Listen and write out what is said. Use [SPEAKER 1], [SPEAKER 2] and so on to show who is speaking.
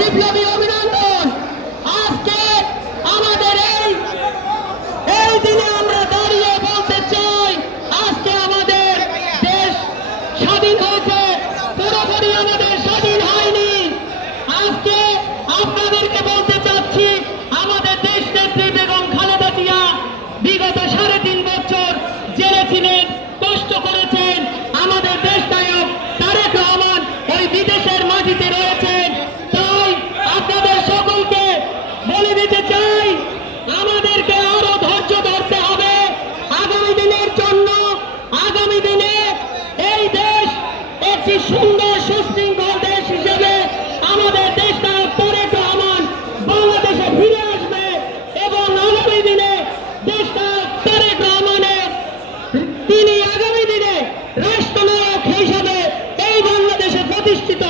[SPEAKER 1] বিপ্লবী অভিনন্দন। আজকে আমাদের এই এই দিনে আমরা দাঁড়িয়ে বলতে চাই, আজকে আমাদের দেশ স্বাধীন হয়েছে, পুরোপুরি আমাদের স্বাধীন হয়নি। আজকে আপনাদেরকে বলতে চাচ্ছি, আমাদের দেশ নেত্রী বেগম খালেদা জিয়া বিগত সাড়ে তিন বছর জেলে ছিলেন, কষ্ট করেছেন। আমাদের দেশ নায়ক তারেক রহমান ওই বিদেশের মাটিতে রয়ে একটি সুন্দর সুশৃঙ্খল দেশ হিসেবে আমাদের দেশটা পরে তো আমার বাংলাদেশে ফিরে আসবে এবং আগামী দিনে দেশটা পরে তো আমাদের তিনি আগামী দিনে রাষ্ট্রনায়ক হিসেবে এই বাংলাদেশে প্রতিষ্ঠিত